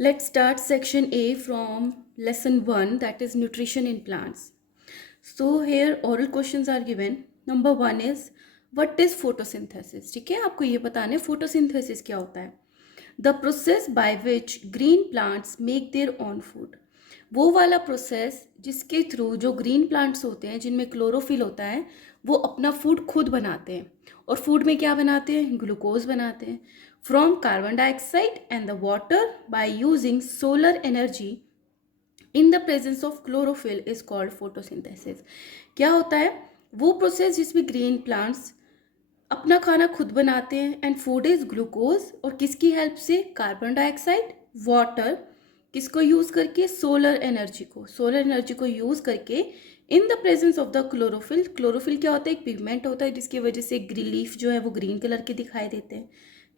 Let's start section A from lesson 1, that is nutrition in plants. So here oral questions are given. Number 1 is what is photosynthesis? ठीक है, आपको ये बताना है photosynthesis क्या होता है. The process by which green plants make their own food. वो वाला प्रोसेस जिसके थ्रू जो ग्रीन प्लांट्स होते हैं जिनमें क्लोरोफिल होता है वो अपना फूड खुद बनाते हैं. और फूड में क्या बनाते हैं? ग्लूकोज बनाते हैं from carbon dioxide and the water by using solar energy in the presence of chlorophyll is called photosynthesis. क्या होता है? वो प्रोसेस जिसमें ग्रीन प्लांट्स अपना खाना खुद बनाते हैं एंड फूड इज ग्लूकोज. और किसकी हेल्प से? Carbon dioxide, water. किसको यूज करके? सोलर एनर्जी को. सोलर एनर्जी को यूज करके in the presence of the chlorophyll. Chlorophyll क्या होता है? एक पिगमेंट होता है जिसकी वजह से ग्रीन लीफ जो है वो ग्रीन कलर के दिखाई देते हैं.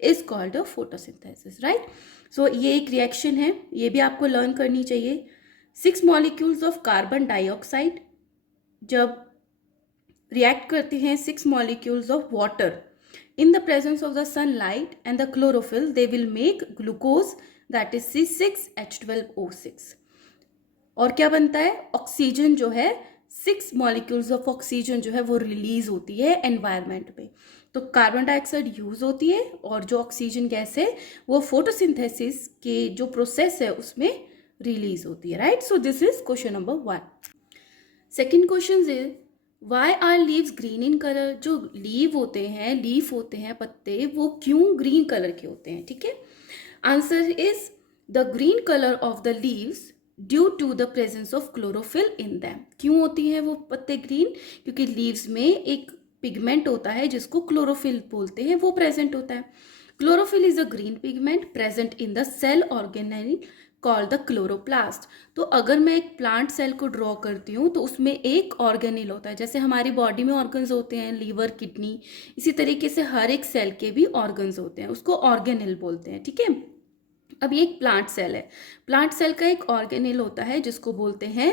Is called a photosynthesis. Right. So ये एक रिएक्शन है, ये भी आपको लर्न करनी चाहिए. 6 मॉलिक्यूल्स ऑफ कार्बन डाइऑक्साइड जब रिएक्ट करते हैं 6 molecules of water in the presence of the sunlight and the chlorophyll, they will make glucose, that is C6H12O6. और क्या बनता है? ऑक्सीजन जो है 6 मॉलिक्यूल्स ऑफ ऑक्सीजन जो है वो रिलीज होती है एनवायरनमेंट में. तो कार्बन डाइऑक्साइड यूज होती है और जो ऑक्सीजन गैस है वो फोटोसिंथेसिस के जो प्रोसेस है उसमें रिलीज होती है. Right. So this is question number 1. Second question is why are leaves green in colour. जो लीफ होते हैं पत्ते, वो क्यों ग्रीन कलर के होते हैं? ठीक है. Answer is the green colour of the leaves due to the presence of chlorophyll in them. क्यों होती हैं वो पत्ते ग्रीन? क्योंकि लीव्स में एक पिगमेंट होता है जिसको क्लोरोफिल बोलते हैं, वो प्रेजेंट होता है. Chlorophyll is a green pigment present in the cell organelle called the chloroplast. तो अगर मैं एक प्लांट सेल को ड्रॉ करती हूँ तो उसमें एक ऑर्गेनेल होता है. जैसे हमारी बॉडी में ऑर्गन्स होते हैं, लीवर, किडनी, इसी तरीके से हर एक सेल के भी ऑर्गन्स होते हैं, उसको ऑर्गेनेल बोलते हैं. ठीक है. अब ये एक प्लांट सेल है. प्लांट सेल का एक ऑर्गेनेल होता है जिसको बोलते हैं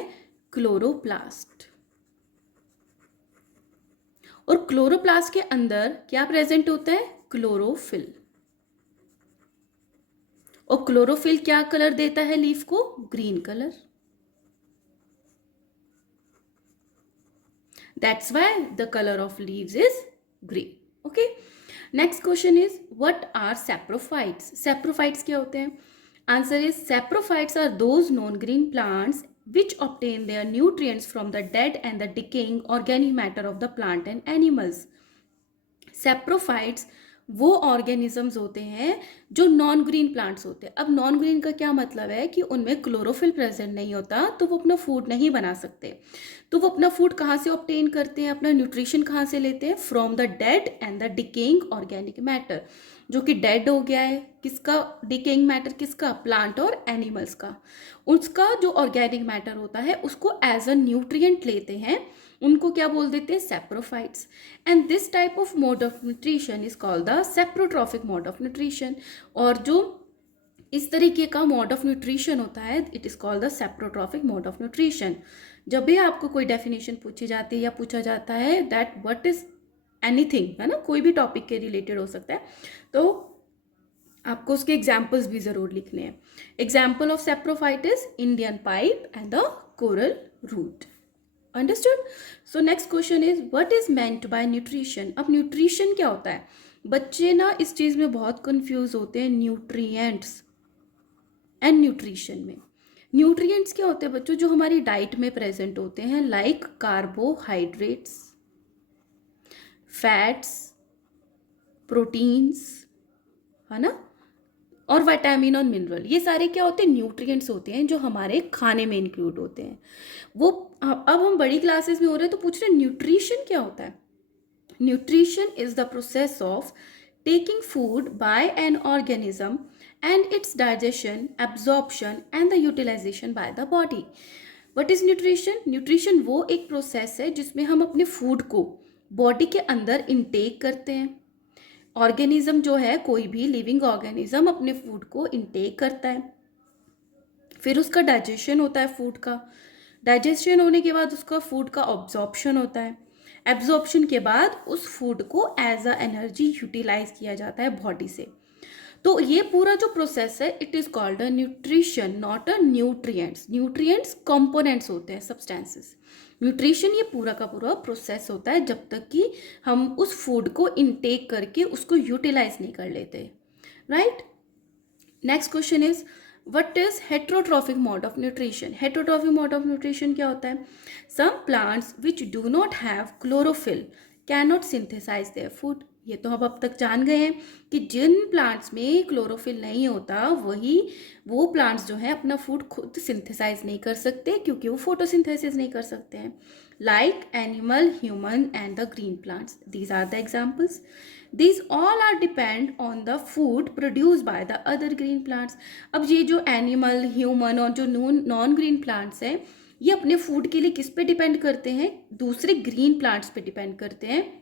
क्लोरोप्लास्ट. और क्लोरोप्लास्ट के अंदर क्या प्रेजेंट होता है? क्लोरोफिल. और क्लोरोफिल क्या कलर देता है लीफ को? Green colour. That's why the colour of leaves is green. Okay. Next question is what are saprophytes. Saprophytes क्या होते हैं? Answer is saprophytes are those non green plants which obtain their nutrients from the dead and the decaying organic matter of the plant and animals. Saprophytes वो organisms होते हैं जो non green plants होते हैं. अब नॉन ग्रीन का क्या मतलब है? कि उनमें क्लोरोफिल प्रेजेंट नहीं होता, तो वो अपना फूड नहीं बना सकते. तो वो अपना फूड कहाँ से ऑब्टेन करते हैं? अपना न्यूट्रिशन कहाँ से लेते हैं? From the dead and the decaying organic matter. जो कि डेड हो गया है, किसका? डिकेइंग मैटर किसका? प्लांट और एनिमल्स का. उसका जो ऑर्गेनिक मैटर होता है उसको एज अ न्यूट्रिएंट लेते हैं, उनको क्या बोल देते हैं? Saprophytes. And this type of mode of nutrition is called the saprotrophic mode of nutrition. और जो इस तरीके का मोड ऑफ न्यूट्रिशन होता है it is called the saprotrophic mode of nutrition. जब भी आपको कोई डेफिनेशन पूछी जाती है या पूछा जाता है दैट व्हाट इज एनीथिंग, है ना, कोई भी टॉपिक के रिलेटेड हो सकता है, तो आपको उसके एग्जाम्पल्स भी जरूर लिखने हैं. Example of saprophyte is Indian pipe and the coral root. Understood. So next question is what is meant by nutrition. अब न्यूट्रिशन क्या होता है? बच्चे ना इस चीज में बहुत कंफ्यूज होते हैं, न्यूट्रिएंट्स एंड न्यूट्रिशन में. न्यूट्रिएंट्स क्या होते हैं बच्चों? जो हमारी डाइट में प्रेजेंट होते हैं, लाइक कार्बोहाइड्रेट्स, फैट्स, प्रोटीन्स, है ना, और विटामिन और मिनरल. ये सारे क्या होते हैं? न्यूट्रिएंट्स होते हैं जो हमारे खाने में इंक्लूड होते हैं. वो अब हम बड़ी क्लासेस में हो रहे हैं तो पूछ रहे हैं न्यूट्रिशन क्या होता है. Nutrition is the process of taking food by an organism and its digestion, absorption and the utilisation by the body. What is nutrition? Nutrition वो एक प्रोसेस है जिसमें हम अपने फूड को बॉडी के अंदर इनटेक करते हैं. ऑर्गेनिज्म जो है, कोई भी लिविंग ऑर्गेनिज्म अपने फूड को इनटेक करता है, फिर उसका डाइजेशन होता है फूड का. डाइजेशन होने के बाद उसका फूड का ऑब्जॉर्प्शन होता है. एब्जॉर्प्शन के बाद उस फूड को एज अ एनर्जी यूटिलाइज किया जाता है बॉडी से. तो ये पूरा जो प्रोसेस है it is called a nutrition, not a nutrients. Nutrients components होते हैं, सब्सटेंसेस। न्यूट्रिशन ये पूरा का पूरा प्रोसेस होता है जब तक कि हम उस फूड को इनटेक करके उसको यूटिलाइज नहीं कर लेते, right. Next question is what is heterotrophic mode of nutrition. Heterotrophic mode of nutrition क्या होता है? Some plants which do not have chlorophyll can not synthesise their food. ये तो हम अब तक जान गए हैं कि जिन प्लांट्स में क्लोरोफिल नहीं होता वो प्लांट्स जो है अपना फूड खुद सिंथेसाइज नहीं कर सकते, क्योंकि वो फोटोसिंथेसिस नहीं कर सकते हैं। Like animal, human and the green plants, these are the examples. These all are depend on the food produced by the other green plants. अब ये जो एनिमल, ह्यूमन और जो नॉन ग्रीन प्लांट्स हैं ये अपने फूड के लिए किस पे डिपेंड करते हैं? दूसरे ग्रीन प्लांट्स पे डिपेंड करते हैं,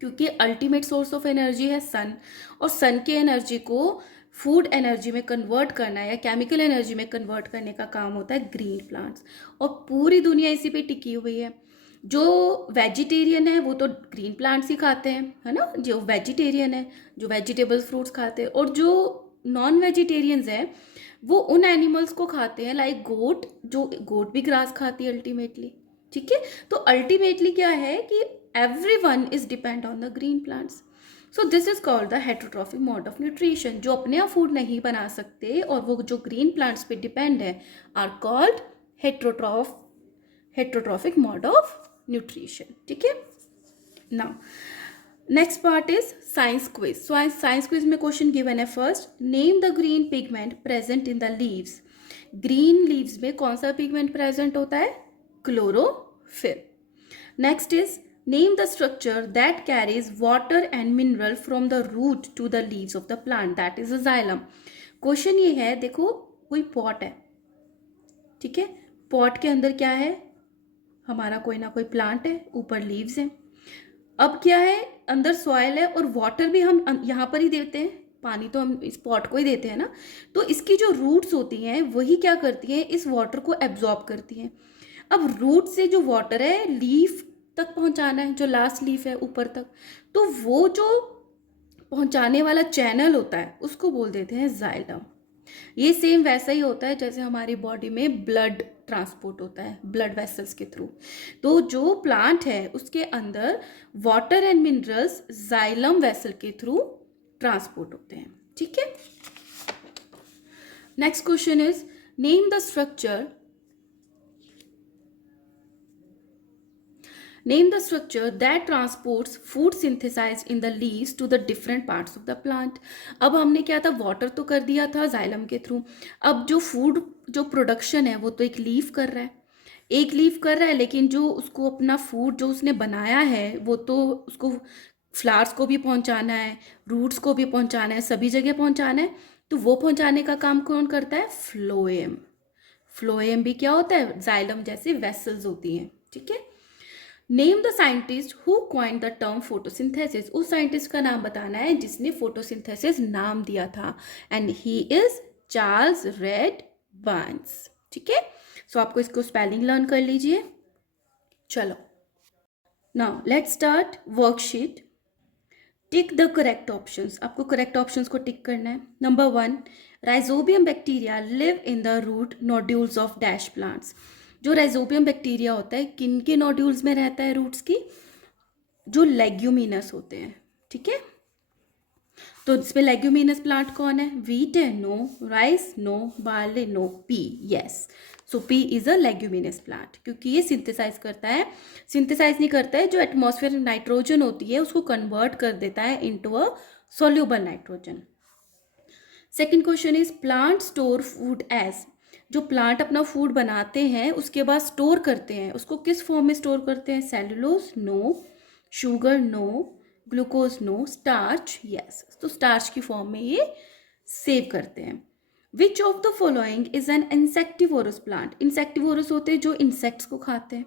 क्योंकि अल्टीमेट सोर्स ऑफ एनर्जी है सन, और सन की एनर्जी को फूड एनर्जी में कन्वर्ट करना या केमिकल एनर्जी में कन्वर्ट करने का काम होता है ग्रीन प्लांट्स। और पूरी दुनिया इसी पे टिकी हुई है। जो वेजिटेरियन है वो तो ग्रीन प्लांट्स ही खाते हैं, है ना, जो वेजिटेरियन है जो वेजिटेबल्स फ्रूट्स खाते हैं, और जो नॉन वेजिटेरियंस हैं वो उन एनिमल्स को खाते हैं लाइक गोट, जो गोट भी ग्रास खाती है अल्टीमेटली, ठीक है। तो अल्टीमेटली क्या है कि everyone is depend on the green plants. So this is called the heterotrophic mode of nutrition. जो अपने आप फूड नहीं बना सकते और वो जो ग्रीन प्लांट्स पे डिपेंड है are called heterotrophic mode of nutrition, ठीक है। Now next part is science quiz. Science quiz में क्वेश्चन गिवन है first, name the green pigment present in the leaves. Green leaves में कौन सा पिगमेंट प्रेजेंट होता है? Chlorophyll. Next is name the structure that carries water and mineral from the root to the leaves of the plant, that is a xylem. Question ये है, देखो कोई pot है, ठीक है, पॉट के अंदर क्या है? हमारा कोई ना कोई प्लांट है, ऊपर लीव्स हैं। अब क्या है, अंदर सॉइल है और वाटर भी हम यहाँ पर ही देते हैं, पानी तो हम इस पॉट को ही देते हैं ना। तो इसकी जो रूट्स होती हैं वही क्या करती हैं, इस वाटर को एब्जॉर्ब करती हैं। अब रूट से जो वाटर है लीफ तक पहुँचाना है, जो लास्ट लीफ है ऊपर तक, तो वो जो पहुँचाने वाला चैनल होता है उसको बोल देते हैं जाइलम। ये सेम वैसा ही होता है जैसे हमारी बॉडी में ब्लड ट्रांसपोर्ट होता है ब्लड वेसल्स के थ्रू। तो जो प्लांट है उसके अंदर water and minerals xylem vessel के थ्रू ट्रांसपोर्ट होते हैं, ठीक है। Next question is name the structure that transports food synthesized in the leaves to the different parts of the plant. अब हमने क्या था, वाटर तो कर दिया था जाइलम के थ्रू। अब जो फूड जो प्रोडक्शन है वो तो एक लीफ कर रहा है, लेकिन जो उसको अपना फूड जो उसने बनाया है वो तो उसको फ्लावर्स को भी पहुंचाना है, रूट्स को भी पहुंचाना है, सभी जगह पहुंचाना है। तो वो पहुंचाने का काम कौन करता है? फ्लोएम। फ्लोएम भी क्या होता है? जाइलम जैसे वेसल्स होती हैं, ठीक है। Name the scientist who coined the term photosynthesis. उस साइंटिस्ट का नाम बताना है जिसने फोटोसिंथेसिस नाम दिया था, and he is Charles red Burns, ठीक है। सो आपको इसको स्पेलिंग लर्न कर लीजिए। चलो now let's start worksheet. Tick the correct options. आपको करेक्ट ऑप्शंस को टिक करना है। Number 1, rhizobium bacteria live in the root nodules of dash plants. जो राइजोबियम बैक्टीरिया होता है किन के नोड्यूल्स में रहता है? रूट्स की, जो लेग्यूमिनस होते हैं, ठीक है। तो इसमें लेग्यूमिनस प्लांट कौन है? व्हीट है, no. Rice, no. Barley, no. Pea, yes. So pea is a leguminous plant, क्योंकि ये सिंथेसाइज करता है, सिंथेसाइज नहीं करता है, जो एटमॉस्फेयर में नाइट्रोजन होती है उसको कन्वर्ट कर देता है into a soluble nitrogen. Second question is plant store food as. जो प्लांट अपना फूड बनाते हैं उसके बाद स्टोर करते हैं, उसको किस फॉर्म में स्टोर करते हैं? Cellulose, no. Sugar, no. Glucose, no. Starch, yes. तो स्टार्च की फॉर्म में ये सेव करते हैं। Which of the following is an insectivorous plant. Insectivorous होते हैं जो इंसेक्ट्स को खाते हैं।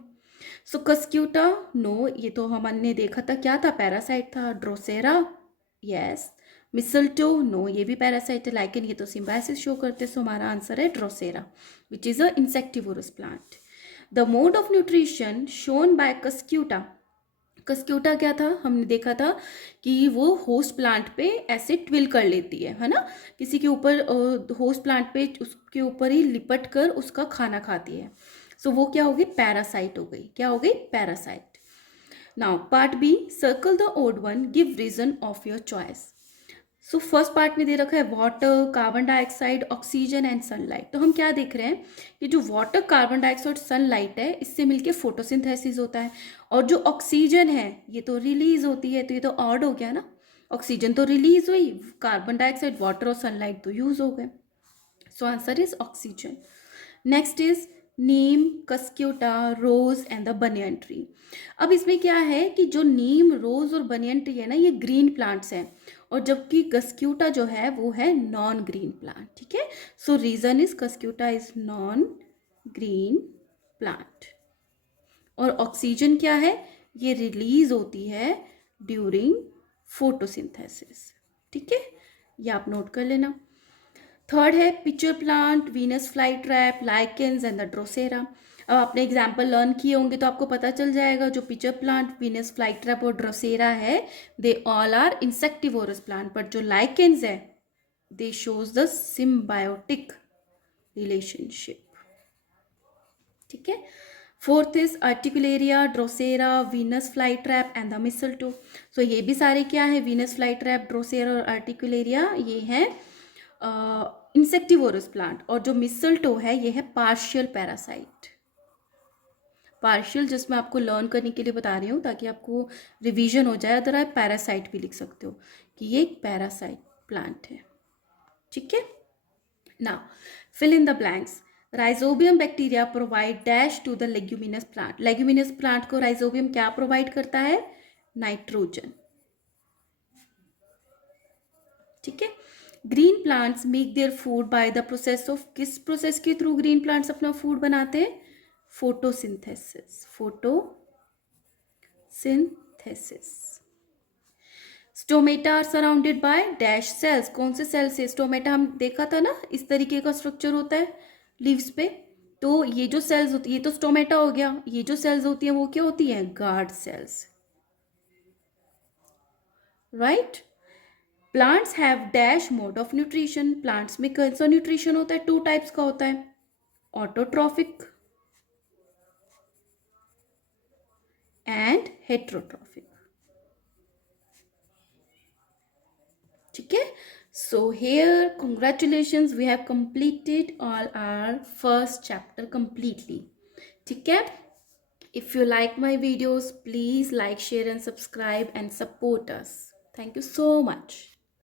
So cuscuta, no. ये तो हमने देखा था, क्या था? पैरासाइट था। Drosera, yes. मिसल्टो, नो, ये भी पैरासाइट है, लेकिन ये तो सिम्बायोसिस शो करते हैं। सो हमारा आंसर है Drosera which is a insectivorous plant. The mode of nutrition shown by Cuscuta. Cuscuta क्या था, हमने देखा था कि वो होस्ट प्लांट पे ऐसे ट्विल कर लेती है ना, किसी के ऊपर होस्ट प्लांट पे उसके ऊपर ही लिपट कर उसका खाना खाती है। सो वो क्या हो गई, पैरासाइट हो गई। क्या हो गई, parasite. Now part B, circle the odd one, give reason of your choice. So first part में दे रखा है water, carbon dioxide, oxygen and sunlight. तो हम क्या देख रहे हैं कि जो वाटर, कार्बन डाइऑक्साइड, सनलाइट है, इससे मिलके फोटोसिंथेसिस होता है। और जो ऑक्सीजन है ये तो रिलीज होती है, तो ये तो ऑड हो गया ना, ऑक्सीजन तो रिलीज हुई, कार्बन डाइऑक्साइड, वाटर और सनलाइट तो यूज हो गए। So answer is oxygen. Next is neem, cuscuta, rose and the banyan tree. अब इसमें क्या है कि जो नीम, रोज और बनियन ट्री है ना, ये ग्रीन प्लांट्स हैं, और जबकि कस्क्यूटा जो है वो है नॉन ग्रीन प्लांट। ठीक है, so reason is cuscuta is non green plant. और ऑक्सीजन क्या है, ये रिलीज होती है ड्यूरिंग फोटोसिंथेसिस। ठीक है, ये आप नोट कर लेना। थर्ड है picture plant, Venus fly trap, lichens and the Drosera. अब आपने एग्जाम्पल लर्न किए होंगे तो आपको पता चल जाएगा, जो pitcher plant, Venus fly trap और ड्रोसेरा है, they all are insectivorous plant, but जो लाइकेंस है they shows the symbiotic relationship. ठीक है, fourth is utricularia, drosera, Venus fly trap and the mistletoe. So ये भी सारे क्या है, वीनस फ्लाई ट्रैप, ड्रोसेरा और आर्टिकुलेरिया, ये हैं इंसेक्टिवोरस प्लांट। और जो मिसल्टो है ये है पार्शियल पैरासाइट। पार्शियल जस्ट मैं आपको लर्न करने के लिए बता रही हूँ ताकि आपको रिवीजन हो जाए, अदर आप पैरासाइट भी लिख सकते हो कि ये एक पैरासाइट प्लांट है। ठीक है, now fill in the blanks. Rhizobium bacteria provide dash to the leguminous plant. Leguminous plant को राइजोबियम क्या प्रोवाइड करता है, नाइट्रोजन। ठीक है, green plants make their food by the process of, किस प्रोसेस के थ्रू ग्रीन प्लांट्स अपना food बनाते हैं, photosynthesis. Photosynthesis. Stomata are surrounded by dash cells. कौन से सेल से, स्टोमेटा हम देखा था ना, इस तरीके का स्ट्रक्चर होता है लीव्स पे। तो ये जो सेल्स होती है, ये तो स्टोमेटा हो गया, ये जो सेल्स होती हैं वो क्या होती हैं, guard cells. Right. Plants have dash mode of nutrition. Plants में कौन सा न्यूट्रिशन होता है, टू टाइप्स का होता है, ऑटोट्रॉफिक एंड हेट्रोट्रॉफिक। ठीक है, so here congratulations, we have completed all our first chapter completely. ठीक है, if you like my videos please like, share and subscribe and support us. Thank you so much.